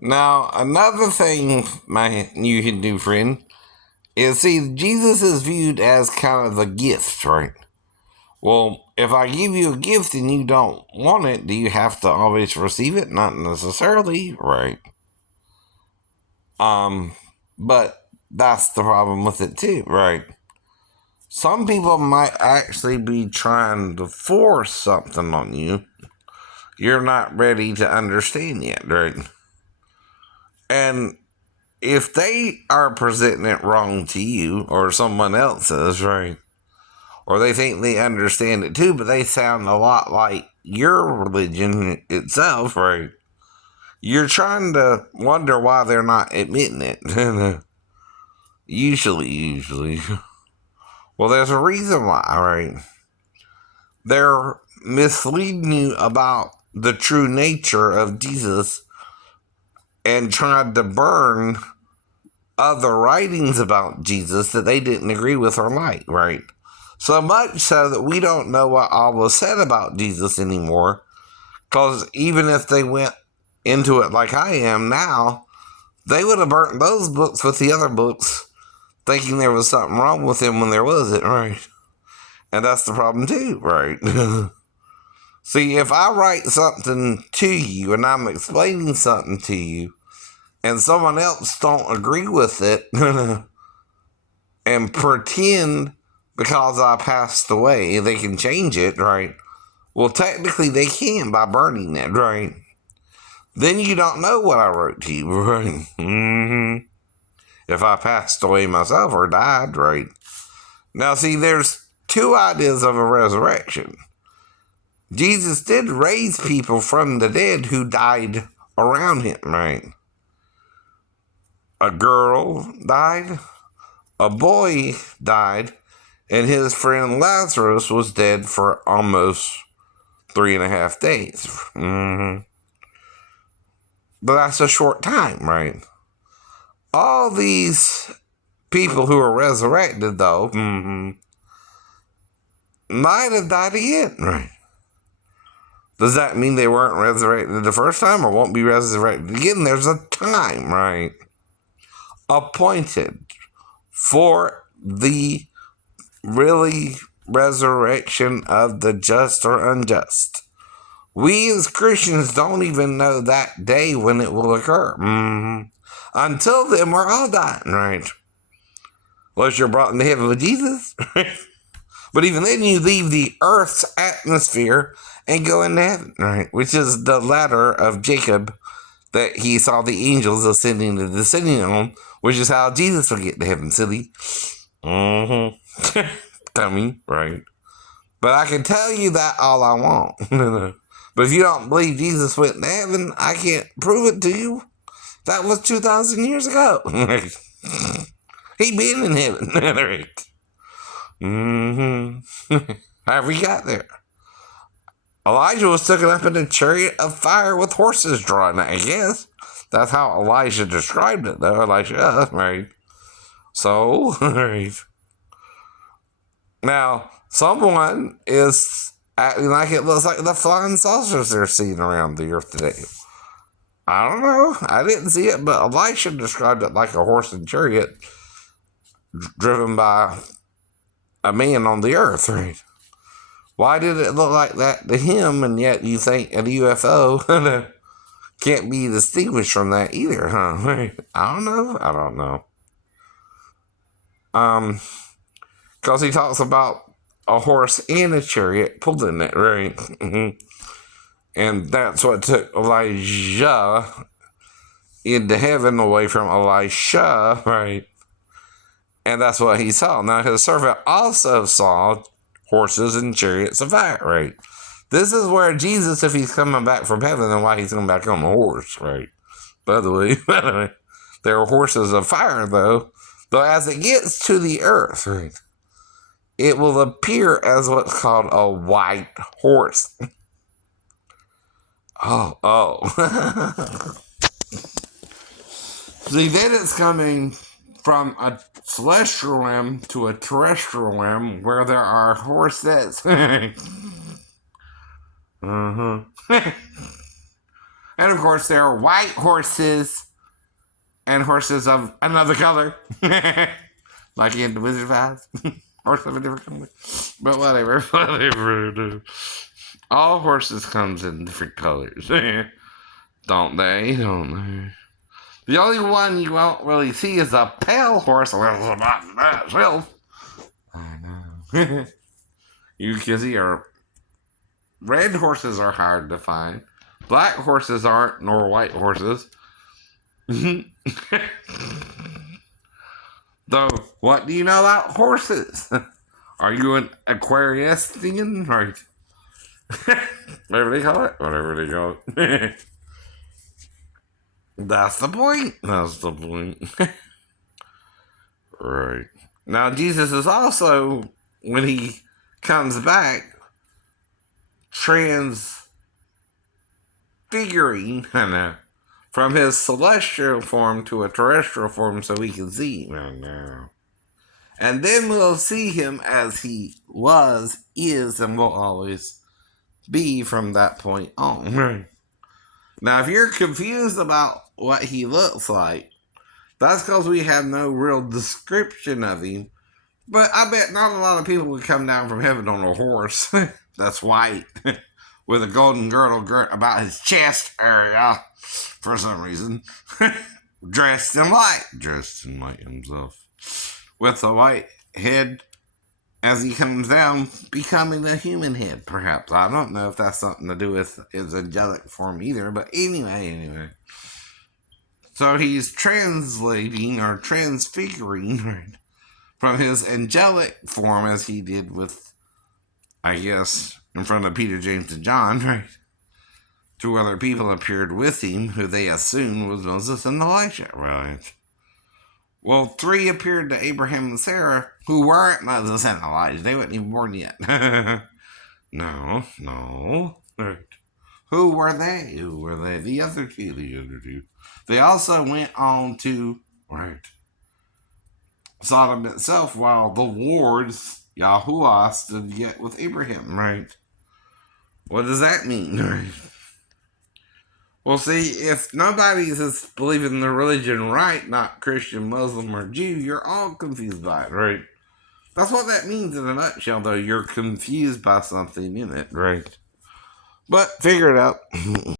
Now, another thing, my new Hindu friend, is see, Jesus is viewed as kind of a gift, right? Well, if I give you a gift and you don't want it, do you have to always receive it? Not necessarily, right? But that's the problem with it too, right? Some people might actually be trying to force something on you you're not ready to understand yet, right? And if they are presenting it wrong to you or someone else is, right? Or they think they understand it too, but they sound a lot like your religion itself, right? You're trying to wonder why they're not admitting it. usually. Well, there's a reason why, right? They're misleading you about the true nature of Jesus and tried to burn other writings about Jesus that they didn't agree with or like, right? So much so that we don't know what all was said about Jesus anymore. Because even if they went into it like I am now, they would have burnt those books with the other books, thinking there was something wrong with him when there wasn't, right? And that's the problem too, right? See, if I write something to you and I'm explaining something to you, and someone else don't agree with it, and pretend because I passed away they can change it, right? Well, technically they can by burning it, right? Then you don't know what I wrote to you, right? If I passed away myself or died, right? Now, see, there's two ideas of a resurrection. Jesus did raise people from the dead who died around him, right? A girl died, a boy died, and his friend Lazarus was dead for almost 3.5 days. But that's a short time, right? All these people who are resurrected, though, might have died again, right? Does that mean they weren't resurrected the first time or won't be resurrected again? There's a time, right? Appointed for the really resurrection of the just or unjust. We as Christians don't even know that day when it will occur. Until then, we're all dying, right? Unless you're brought into heaven with Jesus. But even then, you leave the earth's atmosphere and go into heaven, right? Which is the ladder of Jacob that he saw the angels ascending and descending on, which is how Jesus will get to heaven, silly. Dummy, right? But I can tell you that all I want. But if you don't believe Jesus went to heaven, I can't prove it to you. That was 2,000 years ago. He been in heaven. However we got there. Elijah was taken up in a chariot of fire with horses drawn, I guess. That's how Elijah described it, though. Elijah, right? So, right. Now, someone is acting like it looks like the flying saucers they're seeing around the earth today. I don't know. I didn't see it, but Elisha described it like a horse and chariot driven by a man on the earth, right? Why did it look like that to him, and yet you think a UFO can't be distinguished from that either, huh? Right? I don't know. Because he talks about a horse and a chariot pulling it, right? And that's what took Elijah into heaven away from Elisha, right? And that's what he saw. Now, his servant also saw horses and chariots of fire, right? This is where Jesus, if he's coming back from heaven, and why he's coming back on a horse, right? By the way, there are horses of fire, though. Though as it gets to the earth, right, it will appear as what's called a white horse. Oh. See, then it's coming from a celestial realm to a terrestrial realm where there are horses. And of course, there are white horses and horses of another color. Like in the Wizard of Oz. Horse of a different color. But whatever. All horses comes in different colors. Don't they? The only one you won't really see is a pale horse. I know. You can see red horses are hard to find. Black horses aren't, nor white horses. Though, what do you know about horses? Are you an Aquariusian? Right. Whatever they call it. Whatever they call it. That's the point. That's the point. Right. Now, Jesus is also, when he comes back, transfiguring from his celestial form to a terrestrial form so we can see him now. And then we'll see him as he was, is, and will always be from that point on. Now, if you're confused about what he looks like, that's because we have no real description of him. But I bet not a lot of people would come down from heaven on a horse that's white with a golden girdle about his chest area for some reason. Dressed in white himself. With a white head as he comes down, becoming a human head, perhaps. I don't know if that's something to do with his angelic form either, but anyway. So he's translating or transfiguring from his angelic form as he did with, I guess, in front of Peter, James, and John, right? Two other people appeared with him who they assumed was Moses and Elijah, right? Well, 3 appeared to Abraham and Sarah who weren't Moses and Elijah. They weren't even born yet. No. Right. Who were they? The other two. They also went on to, right, Sodom itself while the Lord's Yahuwah stood yet with Abraham, right? What does that mean, right? Well, see, if nobody's just believing the religion right, not Christian, Muslim, or Jew, you're all confused by it, right? That's what that means in a nutshell, though. You're confused by something in it, right? But figure it out.